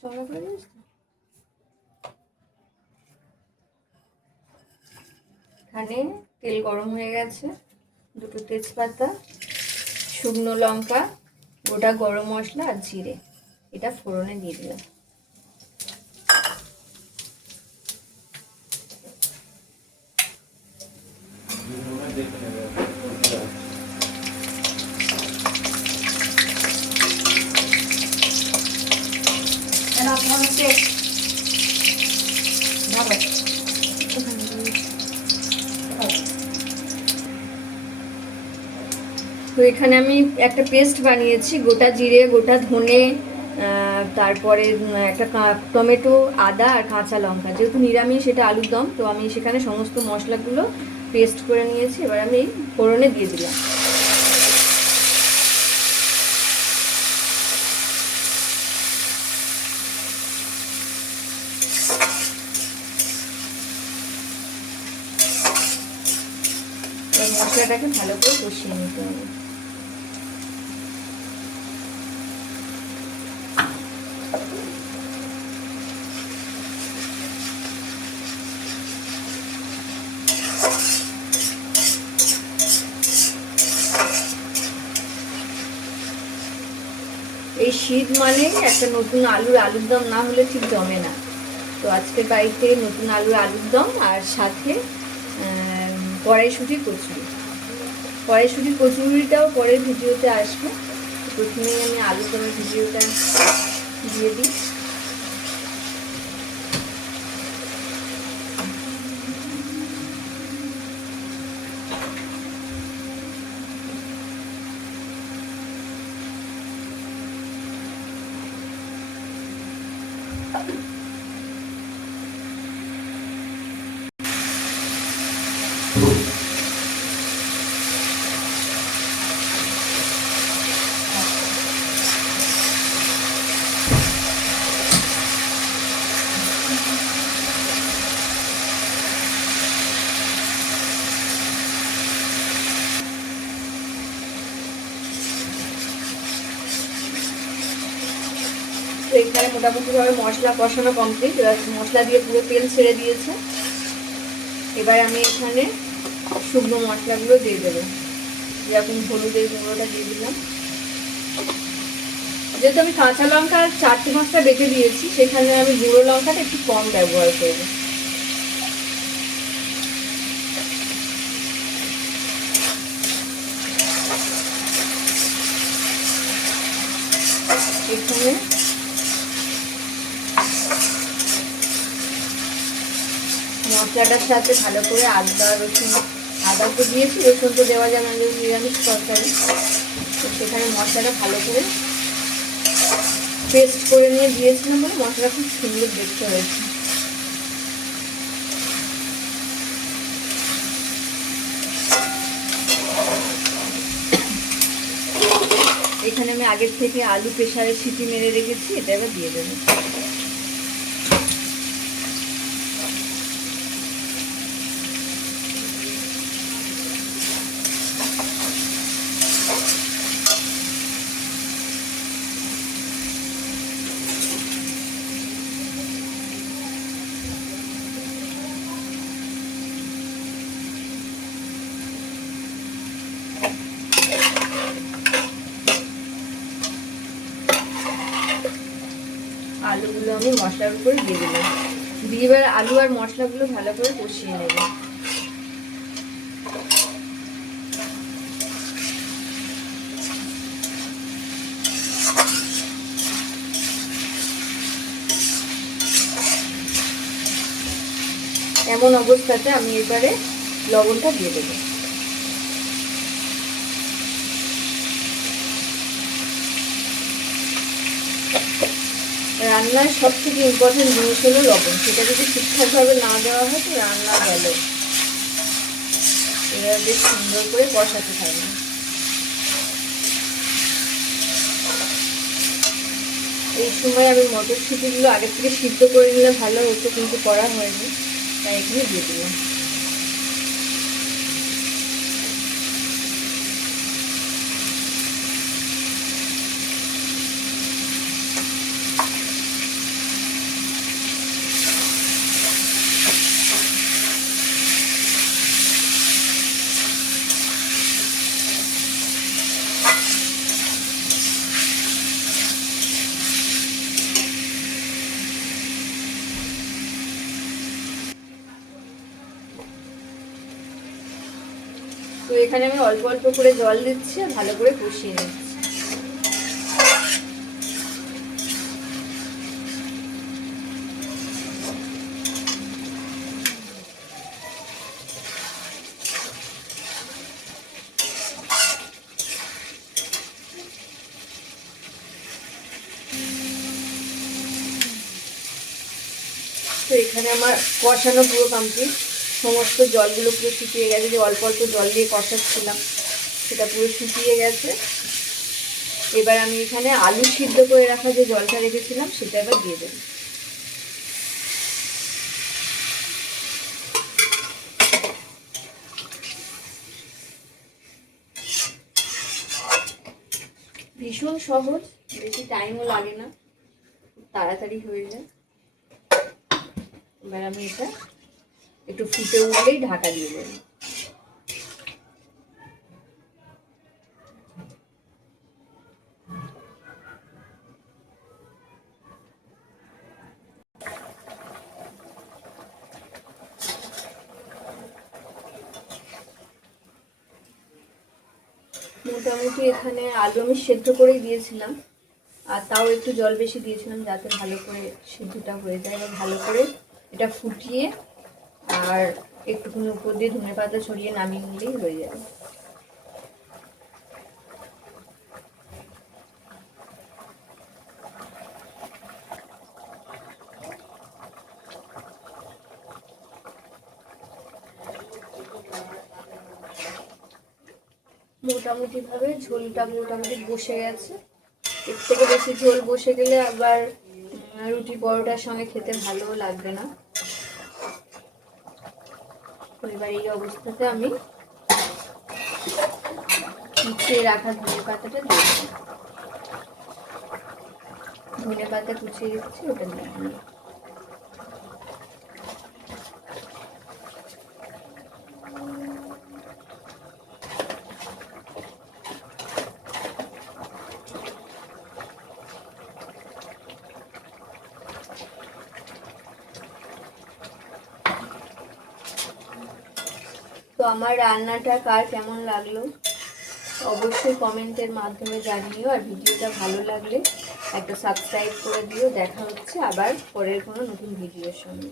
চড়া করে দিস। এখানে তেল গরম হয়ে গেছে, দুটো তেজপাতা, শুকনো লঙ্কা, গোটা গরম মশলা আর জিরে এটা ফোড়নে দিয়ে দিলাম। তো এখানে আমি একটা পেস্ট বানিয়েছি, গোটা জিরে, গোটা ধনে, তারপরে একটা টমেটো, আদা আর কাঁচা লঙ্কা। যেহেতু নিরামিষ এটা আলুর দম, তো আমি সেখানে সমস্ত মশলাগুলো পেস্ট করে নিয়েছি। এবার আমি ফোড়নে দিয়ে দিলাম। এবার মশলাটাকে ভালো করে কষিয়ে নিতে হবে। এই শীত মানে একটা নতুন আলুর দম না হলে ঠিক জমে না। তো আজকের বাড়িতে নতুন আলুর দম আর সাথে কড়াইশুঁটির কচুরি। কড়াইশুঁটির কচুরিটাও পরের ভিডিওতে আসবে। প্রথমেই আমি আলুর দমের ভিডিওটা দিয়ে দিই। তো এখানে মোটামুটিভাবে মশলা কষানো কমপ্লিট। এবার মশলা দিয়ে পুরো তেল ছেড়ে দিয়েছে। এবার আমি এখানে শুকনো মশলাগুলো দিয়ে দেবো। যেরকম হলুদের গুঁড়োটা দিয়ে দিলাম। যেহেতু আমি কাঁচা লঙ্কা আর 4-5টা বেটে দিয়েছি, সেখানে আমি গুঁড়ো লঙ্কাটা একটু কম ব্যবহার করবো। এখানে মশলাটার সাথে ভালো করে আদা রসুন, আদা তো দিয়েছি, রসুন তো দেওয়া যাবে না যেহেতু নিরামিষ তরকারি। তো সেখানে মশলাটা ভালো করে পেস্ট করে নিয়ে দিয়েছিলাম বলে মশলা খুব সুন্দর দেখতে হয়েছে। এখানে আমি আগের থেকে আলু প্রেসারে সিটি মেরে রেখেছি, এটা এবার দিয়ে দেবো। আলুগুলো আমি মশলার উপরে দিয়ে দিলাম। দিয়ে এবার আলু আর মশলাগুলো ভালো করে কষিয়ে নেব। এমন অবস্থাতে আমি এবারে লবণটা দিয়ে দেবো। রান্নার সব থেকে ইম্পর্টেন্ট জিনিস হলো লবণ। সেটা যদি ঠিকঠাকভাবে না দেওয়া হয় তো রান্না গেল। এবার বেশ সুন্দর করে কষাতে থাকবে। এই সময় আমি মটরশুঁটিগুলো আগে থেকে সিদ্ধ করে নিলে ভালো হতো, কিন্তু করা হয়নি, তাই এখানে দিয়ে দিলাম। তো এখানে আমি অল্প অল্প করে জল দিচ্ছি আর ভালো করে কষিয়ে নিচ্ছি। তো এখানে আমার কষানো পুরো কমপ্লিট, সমস্ত জলগুলো পুরো শুকিয়ে গেছে, যে অল্প অল্প জল দিয়ে কষাচ্ছিলাম সেটা পুরো শুকিয়ে গেছে। এবার আমি এখানে আলু সিদ্ধ করে রাখা যে জলটা রেখেছিলাম সেটা এবার দিয়ে দেব। ভীষণ সহজ, বেশি টাইমও লাগে না, তাড়াতাড়ি হয়ে যায়। এবার আমি এটা একটু ফুটে উঠলেই ঢাকা দিয়ে দেব। মোটামুটি এখানে আলু আমি সেদ্ধ করেই দিয়েছিলাম, আর তাও একটু জল বেশি দিয়েছিলাম যাতে ভালো করে সিদ্ধটা হয়ে যায়। এবার ভালো করে এটা ফুটিয়ে আর একটুখানি উপর দিয়ে ধনেপাতা ছড়িয়ে নামিয়ে নিলেই হয়ে যাবে। মোটামুটি ভাবে ঝোলটা মোটামুটি বসে গেছে। এর থেকে বেশি ঝোল বসে গেলে আবার রুটি পরোটার সঙ্গে খেতে ভালোও লাগবে না। এবার এই অবস্থাতে আমি কুচিয়ে রাখা ধনে পাতাটা দিয়ে দিই। ধনে পাতা কুচিয়ে রেখেছি ওটা দিয়ে দিই। তো আমার রান্নাটা কার কেমন লাগলো অবশ্যই কমেন্টের মাধ্যমে জানিও, আর ভিডিওটা ভালো লাগলে একটা সাবস্ক্রাইব করে দিও। দেখা হচ্ছে আবার পরের কোনো নতুন ভিডিওর সঙ্গে।